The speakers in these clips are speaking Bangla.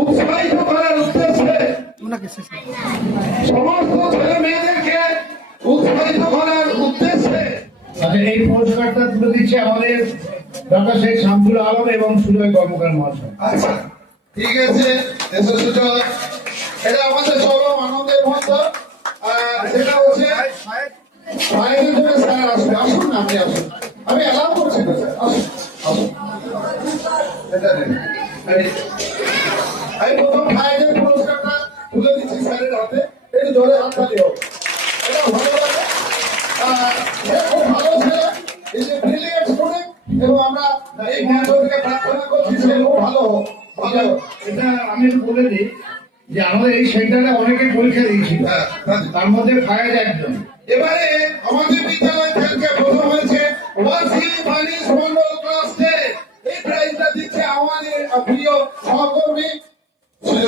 উৎসাহিত করার উদ্দেশ্যে সমস্ত ছেলে মেয়েদেরকে উৎসাহিত করার উদ্দেশ্যে আচ্ছা এই পুরস্কারটা তুলে দিচ্ছে আমাদের ডক্টর শেখ শামসুল আলম এবং সুজয় কর্মকার মহাশয়। আচ্ছা ঠিক আছে এসো এটা আমাদের চরম আনন্দের মধ্যে সেটা হচ্ছে স্যার আসবে আসুন না আপনি আসুন। আমি অ্যালাউ করছি আসুন। আমি প্রথম ফাইনাল পুরস্কারটা তুলে দিচ্ছি স্যারের হাতে। একটু জোরে হাত তালি হোক। এটা ভালো লাগে। সে খুব ভালো ছেলে এই যে ব্রিলিয়েন্ট স্টুডেন্ট এবং আমরা এই মঞ্চ প্রার্থনা করছি সে খুব ভালো হোক। ভালো এটা আমি বলে দিই যে আমাদের এই সেন্টারে অনেকে পরীক্ষা দিয়েছিল। হ্যাঁ, হ্যাঁ। তার মধ্যে ফায়ার একজন। এবারে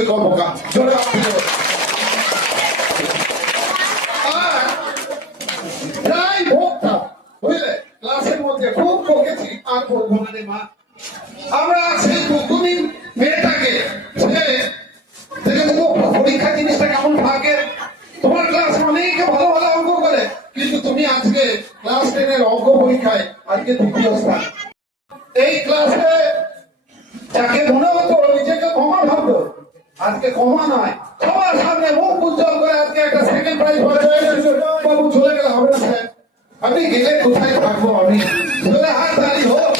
সুজয় কর্মকার জোরে প্রায় ভোক্তা বুঝলে জিনিসটা কেমন থাকে তোমার ক্লাসে অনেকে ভালো ভালো অঙ্ক করে, কিন্তু তুমি আজকে ক্লাস টেনের অঙ্ক পরীক্ষায় আজকে দ্বিতীয় স্থান। এই ক্লাসে যাকে মনে হতো আজকে কমা নয়। সবার সামনে মুখ উজ্জ্বল করে আজকে একটা সেকেন্ড প্রাইজ পাবে বাবু চলে গেলে, হবে না আপনি গেলে কোথায় থাকব আমি? হাত দাঁড়িয়ে হোক